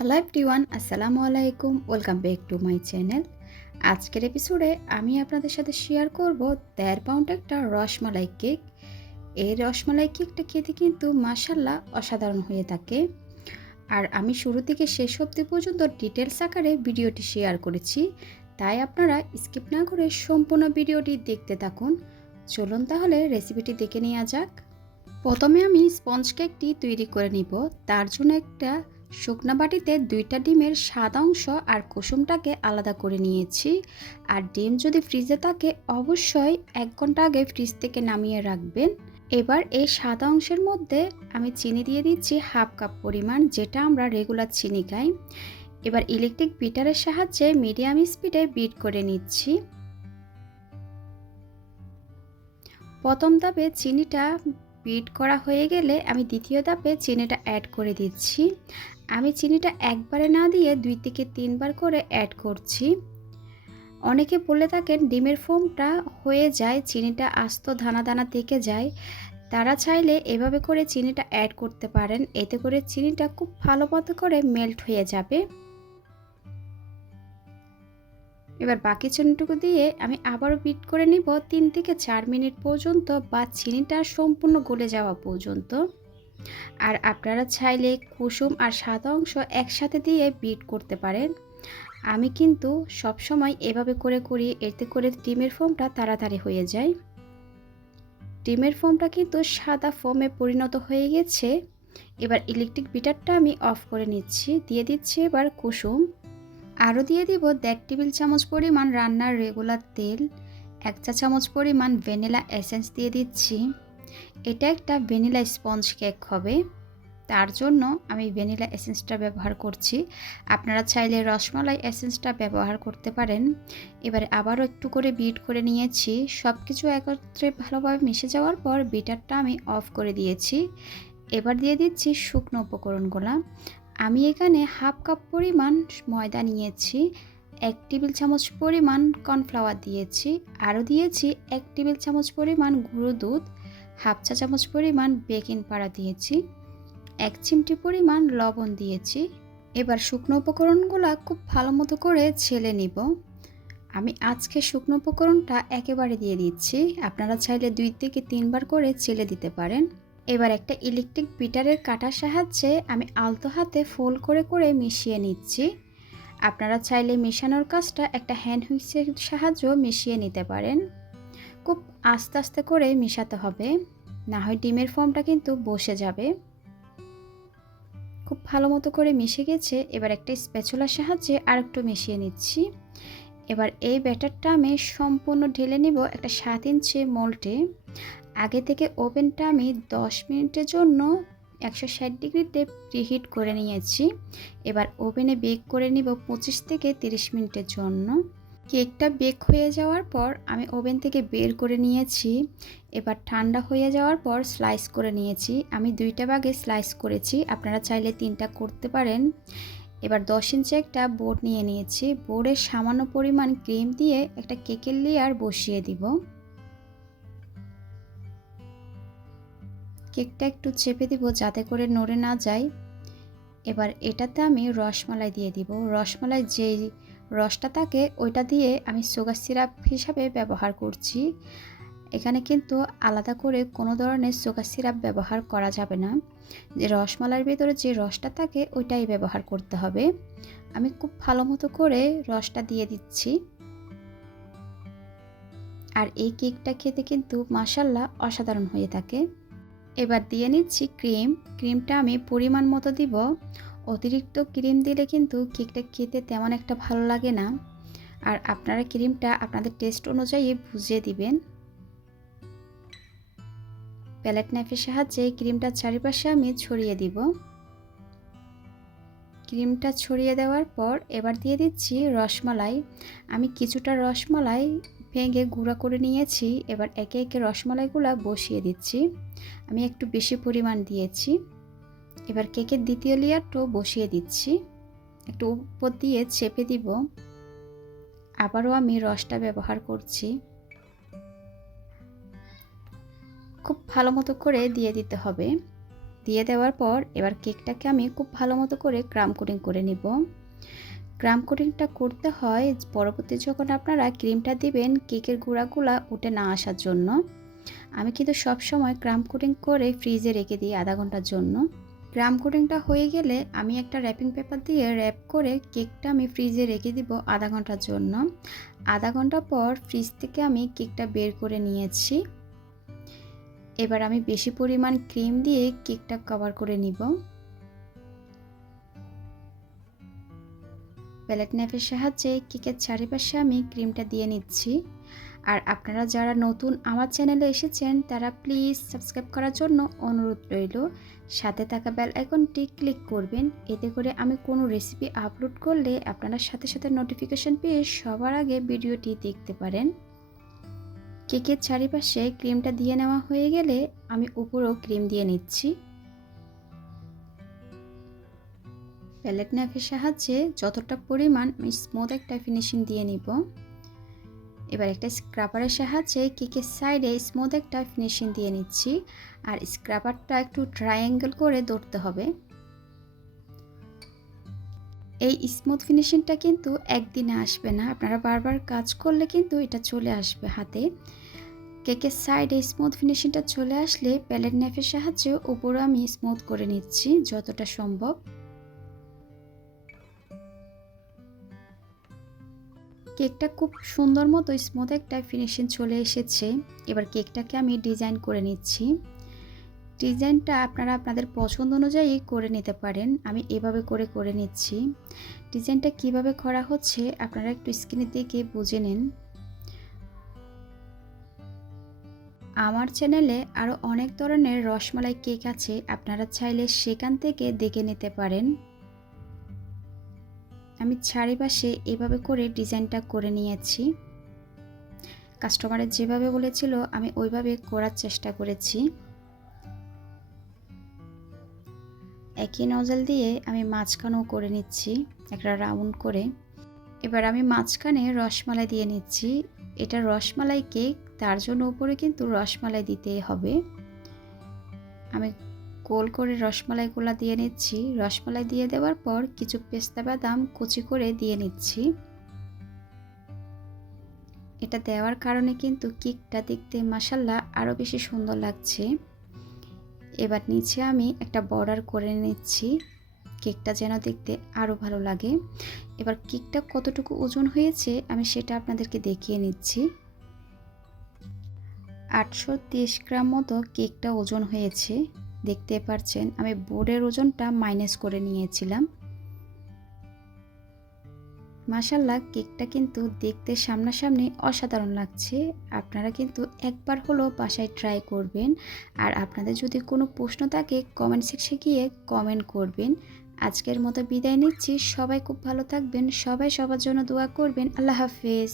Hello everyone, আসসালামু আলাইকুম। Welcome back to my channel. আজকের এপিসোডে আমি আপনাদের সাথে শেয়ার করব 1.5 পাউন্ড একটা রসমালাই কেক। এই রসমালাই কেকটা খেতে কিন্তু মাশাআল্লাহ অসাধারণ হয়ে থাকে। আর আমি শুরু থেকে শেষ অবধি পর্যন্ত ডিটেলস আকারে ভিডিওটি শেয়ার করেছি, তাই আপনারা স্কিপ না করে সম্পূর্ণ ভিডিওটি দেখতে থাকুন। চলুন তাহলে রেসিপিটি দেখে নেওয়া যাক। প্রথমে আমি স্পঞ্জ কেকটি তৈরি করে নিব। তার জন্য একটা শুকনো বাটিতে 2টা ডিমের সাদা অংশ আর কুসুমটাকে আলাদা করে নিয়েছি। আর ডিম যদি ফ্রিজে থাকে অবশ্যই 1 ঘন্টা আগে ফ্রিজ থেকে নামিয়ে রাখবেন। এবার এই সাদা অংশের মধ্যে আমি চিনি দিয়ে দিচ্ছি হাফ কাপ পরিমাণ, যেটা আমরা রেগুলার চিনি খাই। এবার ইলেকট্রিক বিটারের সাহায্যে মিডিয়াম স্পিডে বিট করে নিচ্ছি। প্রথম ধাপে চিনিটা বিট করা হয়ে গেলে আমি দ্বিতীয় ধাপে চিনিটা অ্যাড করে দিচ্ছি। আমি চিনিটা একবারে না দিয়ে 2 থেকে 3 বার করে অ্যাড করছি। অনেকে বলে থাকেন ডিমের ফোমটা হয়ে যায়, চিনিটা আস্ত দানা দানা থেকে যায়। তারা চাইলে এভাবে করে চিনিটা অ্যাড করতে পারেন, এতে করে চিনিটা খুব ভালো মতো করে মেল্ট হয়ে যাবে। এবার বাকি চিনিটুকু দিয়ে আমি আবারও বিট করে নিব 3 থেকে 4 মিনিট পর্যন্ত, বা চিনিটা সম্পূর্ণ গলে যাওয়া পর্যন্ত। আর আপনারা চাইলে কুসুম আর সাদা অংশ একসাথে দিয়ে বিট করতে পারেন। আমি কিন্তু সবসময় এভাবে করি, এতে করে ডিমের ফোমটা তাড়াতাড়ি হয়ে যায়। ডিমের ফোমটা কিন্তু সাদা ফোমে পরিণত হয়ে গেছে। এবার ইলেকট্রিক বিটারটা আমি অফ করে নিচ্ছি। দিয়ে দিচ্ছি এবার কুসুম। আরও দিয়ে দিব 1.5 টেবিল চামচ পরিমাণ রান্নার রেগুলার তেল, 1 চা চামচ পরিমাণ ভ্যানিলা এসেন্স দিয়ে দিচ্ছি। এটা একটা ভ্যানিলা স্পঞ্জ কেক হবে, তার জন্য আমি ভ্যানিলা এসেন্সটা ব্যবহার করছি। আপনারা চাইলে রসমালাই এসেন্সটা ব্যবহার করতে পারেন। এবারে আবারও একটু করে বিট করে নিয়েছি। সব কিছু একত্রে ভালোভাবে মিশে যাওয়ার পর বিটারটা আমি অফ করে দিয়েছি। এবার দিয়ে দিচ্ছি শুকনো উপকরণগুলো। আমি এখানে হাফ কাপ পরিমাণ ময়দা নিয়েছি, 1 টেবিল চামচ পরিমাণ কর্নফ্লাওয়ার দিয়েছি, আরও দিয়েছি 1 টেবিল চামচ পরিমাণ গুঁড়ো দুধ, হাফ চা চামচ পরিমাণ বেকিং পাউডার দিয়েছি, 1 চিমটি পরিমাণ লবণ দিয়েছি। এবার শুকনো উপকরণগুলো খুব ভালো মতো করে ছেলে নিব। আমি আজকে শুকনো উপকরণটা একেবারে দিয়ে দিচ্ছি, আপনারা চাইলে 2 থেকে 3 বার করে ছেলে দিতে পারেন। এবার একটা ইলেকট্রিক বিটারের কাঁটার সাহায্যে আমি আলতো হাতে ফোল্ড করে মিশিয়ে নিচ্ছি। আপনারা চাইলে মেশানোর কাজটা একটা হ্যান্ড হুইসের সাহায্যেও মিশিয়ে নিতে পারেন। খুব আস্তে আস্তে করে মেশাতে হবে, না হয় ডিমের ফর্মটা কিন্তু বসে যাবে। খুব ভালো মতো করে মিশে গেছে। এবার একটা স্প্যাচুলার সাহায্যে আরেকটু মিশিয়ে নিচ্ছি। এবার এই ব্যাটারটা আমি সম্পূর্ণ ঢেলে নিব একটা 7 ইঞ্চি মোল্ডে। আগে থেকে ওভেনটা আমি 10 মিনিটের জন্য 160 ডিগ্রিতে প্রিহিট করে নিয়েছি। এবার ওভেনে বেক করে নিব 25 থেকে 30 মিনিটের জন্য। কেকটা বেক হয়ে যাওয়ার পর আমি ওভেন থেকে বের করে নিয়েছি। এবার ঠান্ডা হয়ে যাওয়ার পর স্লাইস করে নিয়েছি। আমি 2টা ভাগে স্লাইস করেছি, আপনারা চাইলে 3টা করতে পারেন। এবার 10 ইঞ্চি একটা বোর্ড নিয়ে নিয়েছি। বোর্ডে সামান্য পরিমাণ ক্রিম দিয়ে একটা কেকের লেয়ার বসিয়ে দিব। কেকটা একটু চেপে দিব যাতে করে নড়ে না যায়। এবার এটাতে আমি রসমালাই দিয়ে দিব। রসমালাই যে রসটা থাকে ওইটা দিয়ে আমি সুগার সিরাপ হিসাবে ব্যবহার করছি। এখানে কিন্তু আলাদা করে কোনো ধরনের সুগার সিরাপ ব্যবহার করা যাবে না। যে রসমালাইয়ের ভিতরে যে রসটা থাকে ওইটাই ব্যবহার করতে হবে। আমি খুব ভালো মতো করে রসটা দিয়ে দিচ্ছি। আর এই কেকটা খেতে কিন্তু মাশাআল্লাহ অসাধারণ হয়ে থাকে। এবার দিয়ে নিচ্ছি ক্রিম। ক্রিমটা আমি পরিমাণ মতো দিব। অতিরিক্ত ক্রিম দিলে কিন্তু কেকটা খেতে তেমন একটা ভালো লাগে না। আর আপনারা ক্রিমটা আপনাদের টেস্ট অনুযায়ী বুঝিয়ে দিবেন। প্যালেট নাইফের সাহায্যে ক্রিমটা চারিপাশে আমি ছড়িয়ে দিব। ক্রিমটা ছড়িয়ে দেওয়ার পর এবার দিয়ে দিচ্ছি রসমালাই। আমি কিছুটা রসমালাই ভেঙে গুঁড়া করে নিয়েছি। এবার একে একে রসমালাইগুলো বসিয়ে দিচ্ছি। আমি একটু বেশি পরিমাণ দিয়েছি। এবার কেকের দ্বিতীয় লেয়ারটাও বসিয়ে দিচ্ছি। একটু উপর দিয়ে চেপে দিব। আবারও আমি রসটা ব্যবহার করছি। খুব ভালো মতো করে দিয়ে দিতে হবে। দিয়ে দেওয়ার পর এবার কেকটাকে আমি খুব ভালো মতো করে ক্রাম কোটিং করে নিব। ক্রাম কোটিংটা করতে হয় পরবর্তী যখন আপনারা ক্রিমটা দিবেন কেকের গুঁড়াগুলা উঠে না আসার জন্য। আমি কিন্তু সবসময় ক্রাম কোটিং করে ফ্রিজে রেখে দিই আধা ঘন্টার জন্য। ক্রাম কোটিংটা হয়ে গেলে আমি একটা র্যাপিং পেপার দিয়ে র্যাপ করে কেকটা আমি ফ্রিজে রেখে দিব আধা ঘন্টার জন্য। আধা ঘন্টা পর ফ্রিজ থেকে আমি কেকটা বের করে নিয়েছি। এবার আমি বেশি পরিমাণ ক্রিম দিয়ে কেকটা কভার করে নিব। প্যালেট নাইফের সাহায্যে কেকের চারিপাশে আমি ক্রিমটা দিয়ে নিচ্ছি। আর আপনারা যারা নতুন আমার চ্যানেলে এসেছেন তারা প্লিজ সাবস্ক্রাইব করার জন্য অনুরোধ রইল। সাথে থাকা বেল আইকনটি ক্লিক করবেন, এতে করে আমি কোনো রেসিপি আপলোড করলে আপনারা সাথে সাথে নোটিফিকেশন পেয়ে সবার আগে ভিডিওটি দেখতে পারেন। কেকের চারিপাশে ক্রিমটা দিয়ে নেওয়া হয়ে গেলে আমি উপরেও ক্রিম দিয়ে নিচ্ছি। প্যালেট নাইফের সাহায্যে যতটা পরিমাণ আমি স্মুথ একটা ফিনিশিং দিয়ে নিব। এবার একটা স্ক্রাবারের সাহায্যে কেকের সাইডে স্মুথ একটা ফিনিশিং দিয়ে নিচ্ছি। আর স্ক্রাবারটা একটু ট্রায়াঙ্গেল করে ধরতে হবে। এই স্মুথ ফিনিশিংটা কিন্তু একদিনে আসবে না, আপনারা বারবার কাজ করলে কিন্তু এটা চলে আসবে হাতে। কেকের সাইডে স্মুথ ফিনিশিংটা চলে আসলে প্যালেট নাইফের সাহায্যে উপরে আমি স্মুথ করে নিচ্ছি যতটা সম্ভব। কেকটা খুব সুন্দর মতো স্মুথ একটা ফিনিশিং চলে এসেছে। এবার কেকটাকে আমি ডিজাইন করে নিচ্ছি। ডিজাইনটা আপনারা আপনাদের পছন্দ অনুযায়ী করে নিতে পারেন। আমি এভাবে করে নিচ্ছি। ডিজাইনটা কিভাবে করা হচ্ছে আপনারা একটু স্ক্রিনের দিকে বুঝে নিন। আমার চ্যানেলে আরও অনেক ধরনের রসমালাই কেক আছে, আপনারা চাইলে সেখান থেকে দেখে নিতে পারেন। আমি চারিপাশে এভাবে করে ডিজাইনটা করে নিয়েছি। কাস্টমারের যেভাবে বলেছিল আমি ওইভাবে করার চেষ্টা করেছি। একই নজল দিয়ে আমি মাঝখানেও করে নিচ্ছি একটা রাউন্ড করে। এবার আমি মাঝখানে রসমালাই দিয়ে নিচ্ছি। এটা রসমালাই কেক, তার জন্য উপরে কিন্তু রসমালাই দিতে হবে। আমি গোল করে রসমালাইগুলো দিয়ে নিচ্ছি। রসমালাই দিয়ে দেওয়ার পর কিছু পেস্তা বাদাম কুচি করে দিয়ে নিচ্ছি। এটা দেওয়ার কারণে কিন্তু কেকটা দেখতে মাশাআল্লাহ আরও বেশি সুন্দর লাগছে। এবার নিচে আমি একটা বর্ডার করে নিচ্ছি, কেকটা যেন দেখতে আরও ভালো লাগে। এবার কেকটা কতটুকু ওজন হয়েছে আমি সেটা আপনাদেরকে দেখিয়ে নিচ্ছি। 830 গ্রাম মতো কেকটা ওজন হয়েছে। দেখতে পাচ্ছেন আমি বোর্ডের ওজনটা মাইনাস করে নিয়েছিলাম। মাশাআল্লাহ কেকটা কিন্তু দেখতে সামনাসামনি অসাধারণ লাগছে। আপনারা কিন্তু একবার হলো বাসায় ট্রাই করবেন। আর আপনাদের যদি কোনো প্রশ্ন থাকে কমেন্ট সেকশনে গিয়ে কমেন্ট করবেন। আজকের মতো বিদায় নিচ্ছি। সবাই খুব ভালো থাকবেন, সবাই সবার জন্য দোয়া করবেন। আল্লাহ হাফেজ।